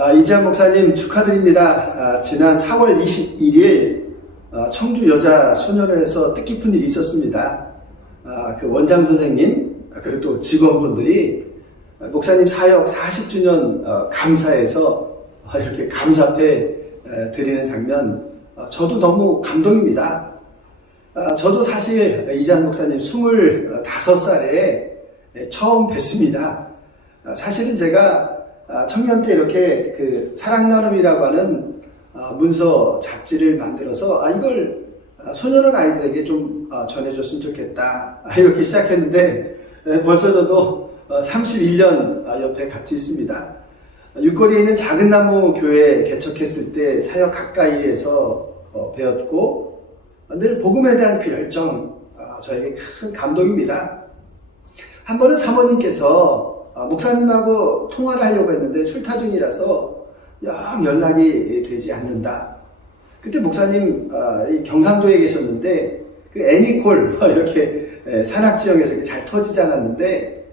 아, 이재한 목사님 축하드립니다. 아, 지난 4월 21일 아, 청주 여자 소년회에서 뜻깊은 일이 있었습니다. 아, 그 원장 선생님 아, 그리고 또 직원분들이 아, 목사님 사역 40주년 어, 감사에서 아, 이렇게 감사패 에, 드리는 장면 아, 저도 너무 감동입니다. 아, 저도 사실 이재한 목사님 25살에 처음 뵀습니다. 아, 사실은 제가 아, 청년 때 이렇게 그 사랑 나눔이라고 하는 아, 문서 잡지를 만들어서 아, 이걸 아, 소년원 아이들에게 좀 아, 전해줬으면 좋겠다 아, 이렇게 시작했는데 에, 벌써 저도 31년 옆에 같이 있습니다. 육거리에 있는 작은 나무 교회 개척했을 때 사역 가까이에서 어, 배웠고 늘 복음에 대한 그 열정 아, 저에게 큰 감동입니다. 한 번은 사모님께서 아, 목사님하고 통화를 하려고 했는데 술타 중이라서 영 연락이 되지 않는다. 그때 목사님 아, 이 경상도에 계셨는데 그 애니콜 이렇게 에, 산악 지역에서 잘 터지지 않았는데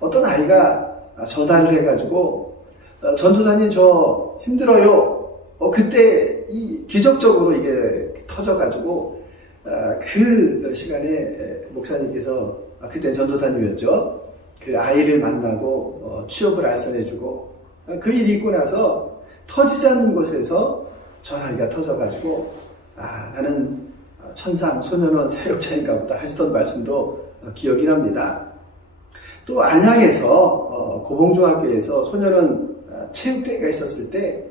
어떤 아이가 아, 전화를 해가지고 어, 전도사님 저 힘들어요. 어, 그때 이 기적적으로 이게 터져가지고 아, 그 시간에 에, 목사님께서 아, 그때 전도사님이었죠. 그 아이를 만나고 어, 취업을 알선해주고 아, 그 일이 있고 나서 터지지 않는 곳에서 전화기가 터져가지고 아 나는 천상 소년원 사역자인가 보다 하시던 말씀도 어, 기억이 납니다. 또 안양에서 어, 고봉중학교에서 소년원 아, 체육대회가 있었을 때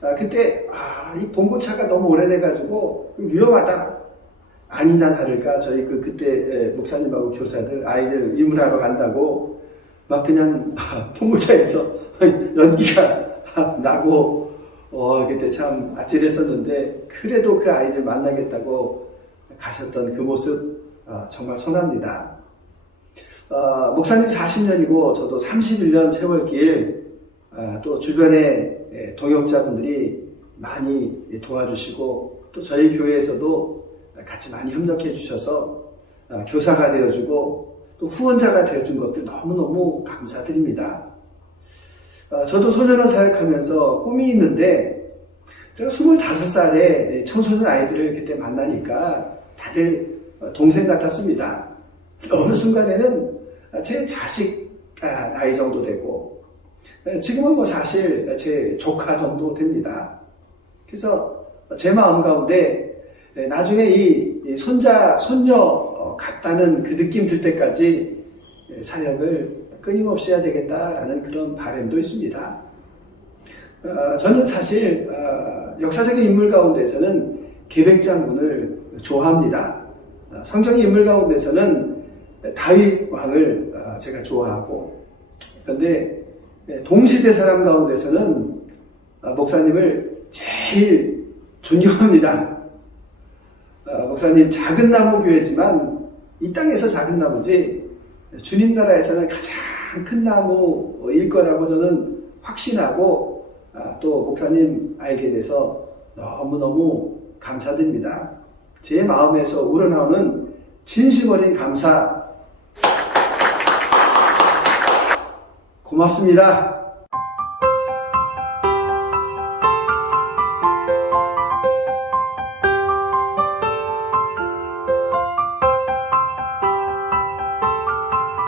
아, 그때 아, 이 봉고차가 너무 오래돼가지고 위험하다. 아니나 다를까 저희 그 그때 에, 목사님하고 교사들 아이들 입문하러 간다고 막 그냥 봉고차에서 연기가 나고 어, 그때 참 아찔했었는데 그래도 그 아이들 만나겠다고 가셨던 그 모습 아, 정말 선합니다. 어, 목사님 40년이고 저도 31년 세월길 아, 또 주변에 예, 동역자분들이 많이 도와주시고 또 저희 교회에서도 같이 많이 협력해 주셔서 아, 교사가 되어주고 또 후원자가 되어준 것들 너무너무 감사드립니다. 아, 저도 소년원 사역하면서 꿈이 있는데 제가 25살에 청소년 아이들을 그때 만나니까 다들 동생 같았습니다. 어느 순간에는 제 자식 아, 나이 정도 되고 지금은 뭐 사실 제 조카 정도 됩니다. 그래서 제 마음 가운데 나중에 이 손자, 손녀 어, 같다는 그 느낌 들 때까지 사역을 끊임없이 해야 되겠다라는 그런 바람도 있습니다. 어, 저는 사실 어, 역사적인 인물 가운데서는 계백장군을 좋아합니다. 어, 성경의 인물 가운데서는 다윗 왕을 어, 제가 좋아하고 그런데 동시대 사람 가운데서는 어, 목사님을 제일 존경합니다. 어, 목사님 작은 나무 교회지만 이 땅에서 작은 나무지 주님 나라에서는 가장 큰 나무일 거라고 저는 확신하고 아, 또 목사님 알게 돼서 너무너무 감사드립니다. 제 마음에서 우러나오는 진심 어린 감사 고맙습니다.